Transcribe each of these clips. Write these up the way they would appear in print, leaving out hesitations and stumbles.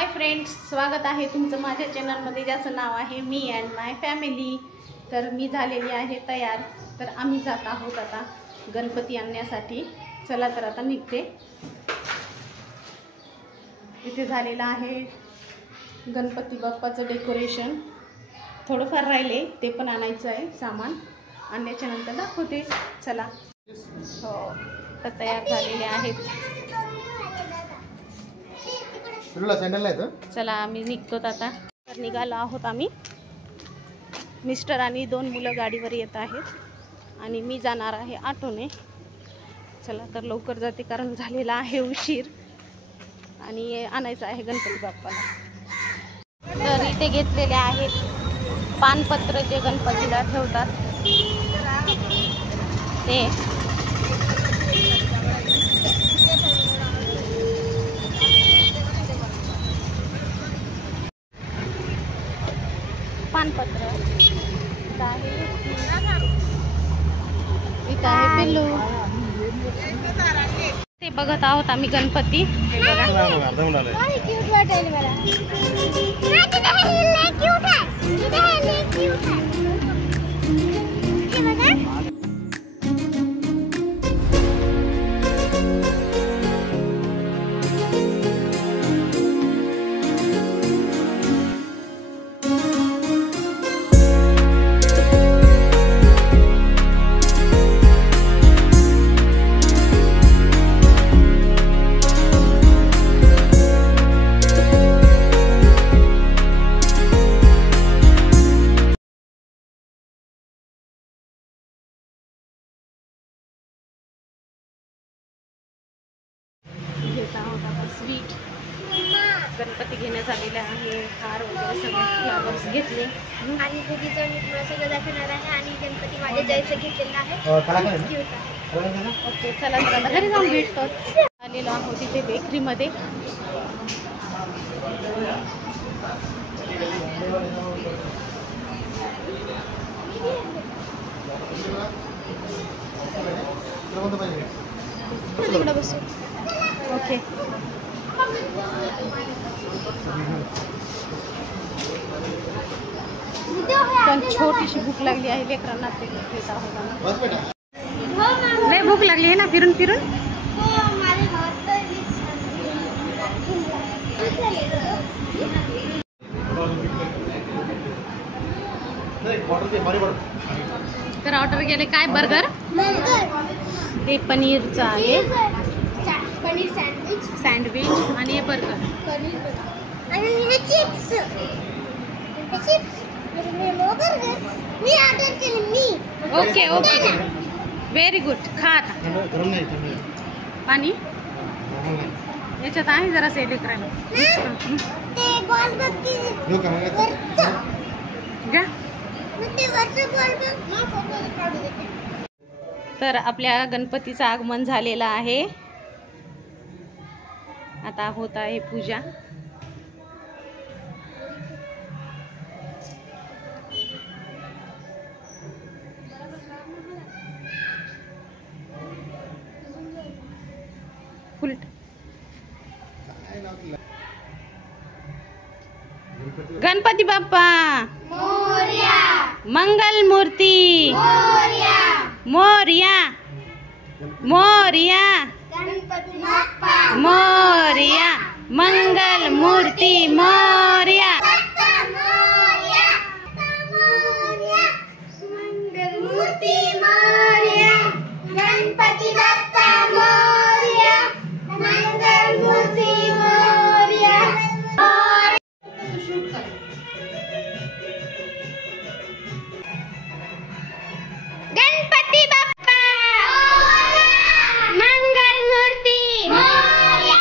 Hi friends, स्वागत आहे तुमचं माझ्या चॅनलमध्ये ज्याचं नाव आहे मी अँड माय फॅमिली। तर मी झालेली आहे तयार। तर आम्ही जात आहोत आता गणपती आणण्यासाठी। चला तर आता निघते। इथे झालेलं आहे गणपती बाप्पाचं डेकोरेशन। थोडंफार राहिले ते पण आणायचं आहे सामान। आणण्याच्या नंतर दाखवते। चला हो, तर तयार झालेले आहेत। चला आम्ही निघतो आता। तर निघालो आहोत आम्ही। मिस्टर आणि 2 मुलं गाडीवर येत आहेत आणि मी जाणार आहे ऑटोने। चला तर लवकर जाते कारण झालेला आहे उशीर आणि आणायचं आहे गणपती बाप्पाला। तर इथे घेतलेले आहेत पानपत्र जे गणपतीला ठेवतात ते। पानपत्र इथं आहे पिल्लू। ते बघत आहोत आम्ही गणपती। हे बघा घेत आहोत आता स्वीट। गणपती घेण्यात आलेले आहे। हार वगैरे सगळे फ्लावर्स घेतले आणि दीदीचं मी तुम्हाला सगळं दाखवणार आहे। आणि गणपती माझ्या जायचं घेतलेलं आहे। ओके, चला तर आता घरी जाऊन भेटतो। आलेलो आहोत इथे बेकरीमध्ये। तिकडे बसू। ओके, पण छोटीशी भूक लागली आहे लेकरांना। ते घेत आहोत आम्ही। लय भूक लागली आहे ना फिरून फिरून। तर ऑर्डर केले काय? बर्गर, हे पनीरचं आहे पनीर सँडविच आणि हे बर्गर आणि हे चिप्स। मी ऑर्डर केले मी। Okay okay, very good. खा आता पाणी याच्यात आहे जरा सेल करायला। ते बॉल बघ घ्या। तर आपल्या गणपतीचं आगमन झालेलं आहे। आता होत आहे पूजा। फुल गणपती बाप्पा मोरया, मंगल मूर्ती मोरया मोरया गणपती बाप्पा मोरया, मंगल मूर्ती मोरया। मंगल मूर्ती मोरया, गणपती बाप्पा मोरया, मंगल मूर्ती मोरया। गणपती बाप्पा मंगल मूर्ती मोरया।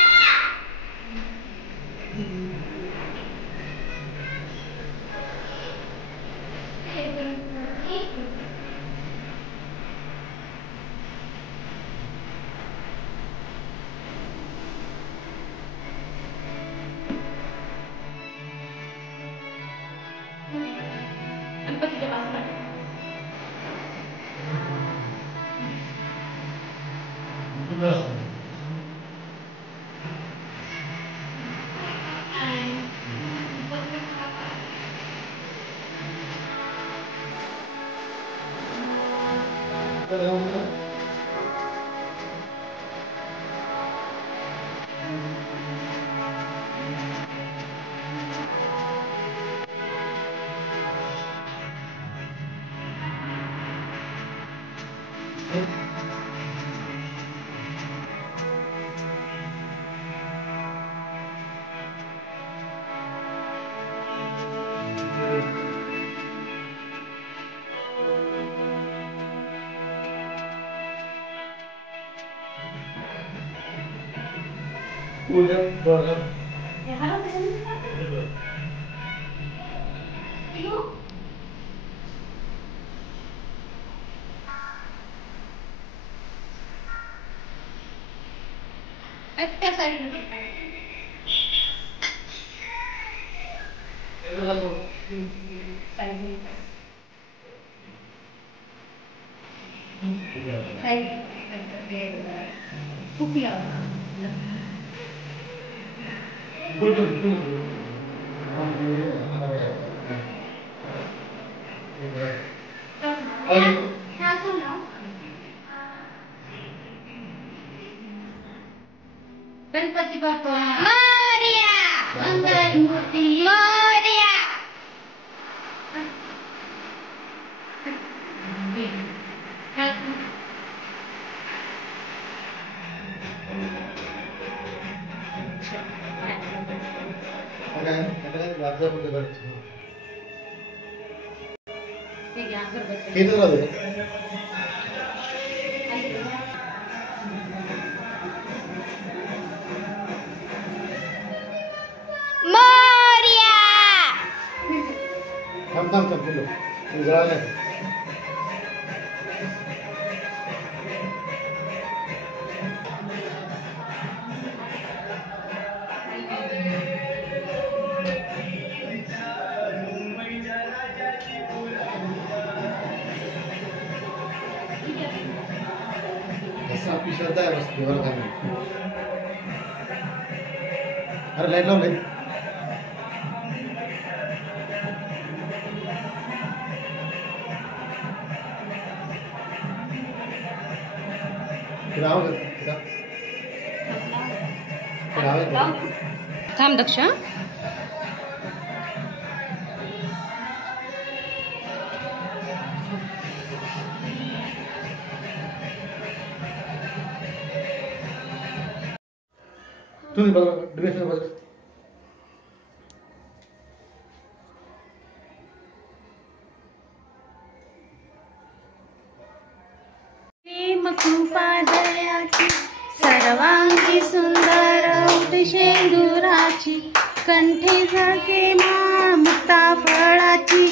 गणपती बाप्पा मोरया, मंगलमूर्ती मोरया. आपली श्रद्धा आहे बस देवाला काय अरे लाईट लावून थांब दक्ष. तुम्ही बघा ड्रेस बघा. प्रेम कृपा दयाची सर्वांगी सुंदर शेंदुराची कंठे झळके माळ मुक्ता फळाची.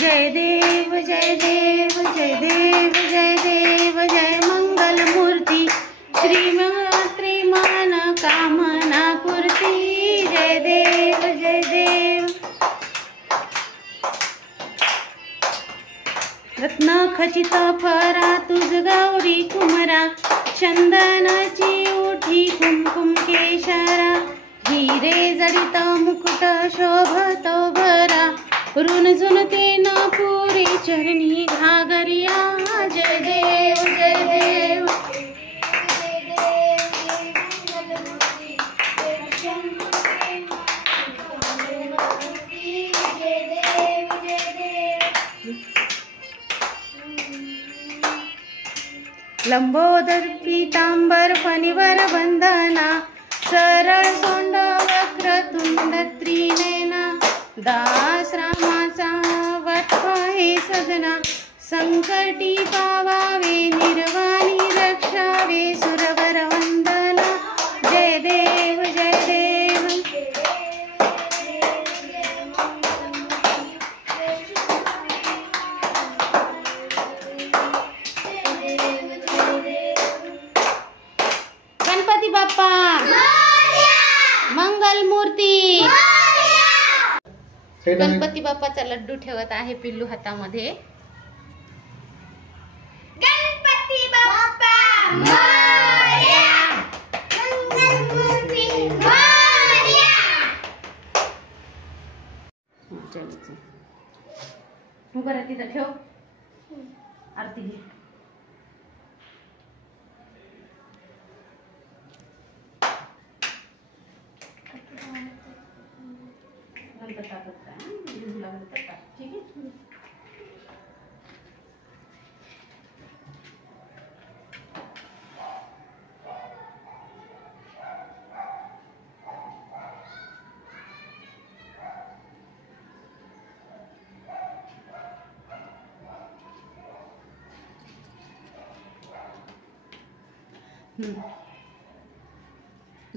जय देव जय देव जय देव जय देव जय मंगल मूर्ती श्री मन कामना पूर्ती. जय देव जय देव. रत्न खचित फरा तुझ गौरी कुमरा चंदनाची उठी कुमकुम केशरा. हिरे जडित मुकुट शोभत भरा ऋण झुनके न पुरी चरणी घागरिया. जय देव जय देव. लंबोदर पीतांबर फणीवर बंधना सरळ सोंड वक्रतुंड त्रिनयना. दास रामाचा वाटपा हे सजना संकटी पावावे निर्वाणी रक्षावे सुरवर वंदना. जय देव जय देव. गणपती बाप्पा मंगल मूर्ती. गणपती बाप्पाचा लड्डू ठेवत आहे पिल्लू हातामध्ये. गणपती बाप्पा मोरया, मंगलमूर्ती मोरया. उभं राहा तिथं ठेव. आरती घे. लागलं तर टाक. ठीक आहे.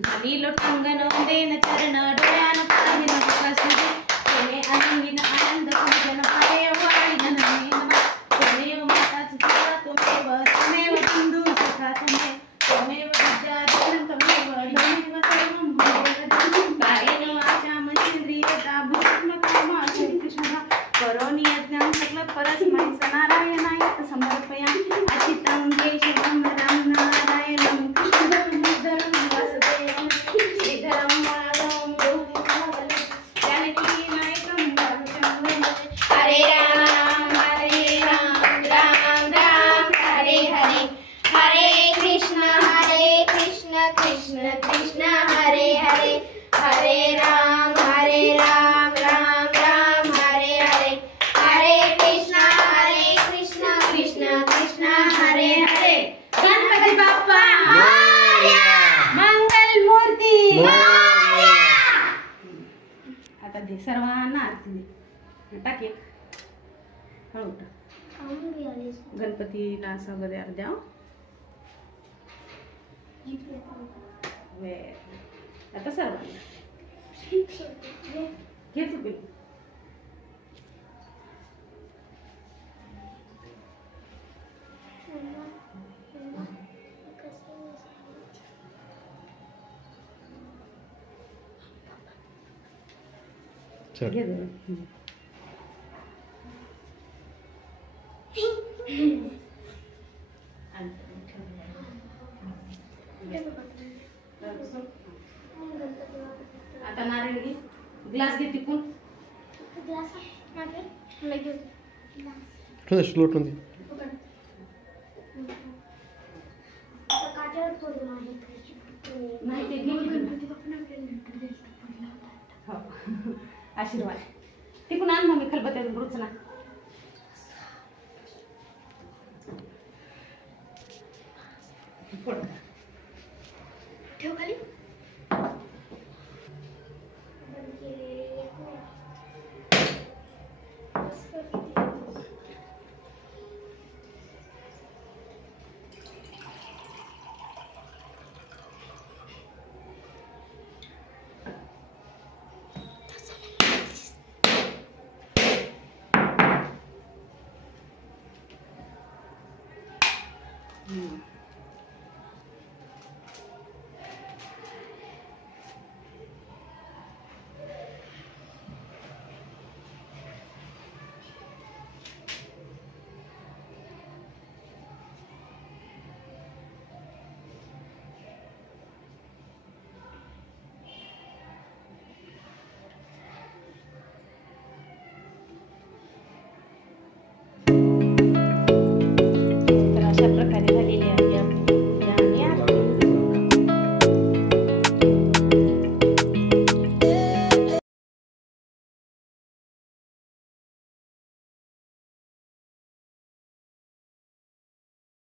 झाली लोटांगण वंदेन चरण डोळ्यान पाहिन विकासुदे तेने आनंदीन आनंद पूजन पाये वाळीन नमेन त्वमेव माता सुता त्वमेव बंधू सखा त्वमेव विद्या त्वमेव धनेव सर्वं भवेद कायेन वाचा मनेन्द्रियता बुद्धिमत्ता कृष्ण करोमि यज्ञं सकल परस्मै नारायणाय समर्पयामि अचितं केशवं राम नारायणं कृष्णं मुद्दरं वासुदेवं श्रीधरं माधवं गोविन्दं जानकी नायकं भक्तं हरे राम राम राम हरे हरे हरे कृष्ण कृष्ण कृष्ण हरे हरे हरे राम राम राम हरे हरे हरे कृष्ण कृष्ण कृष्ण हरे हरे गणपती बाप्पा मंगल मूर्ती आता दे सर्वांना आरती दे. टाक एक हळू टाक. गणपतीला असं वगैरे द्या. आता सर्वांना घे चुकली. चल घे दोन. आता नारळ घे. ग्लास घे तिकून. थोडं लोटून दे. नाही ते घे. हो. आशीर्वाद तिकून आण मम्मी खलबत्त्यातून रुचना. ठेव खाली.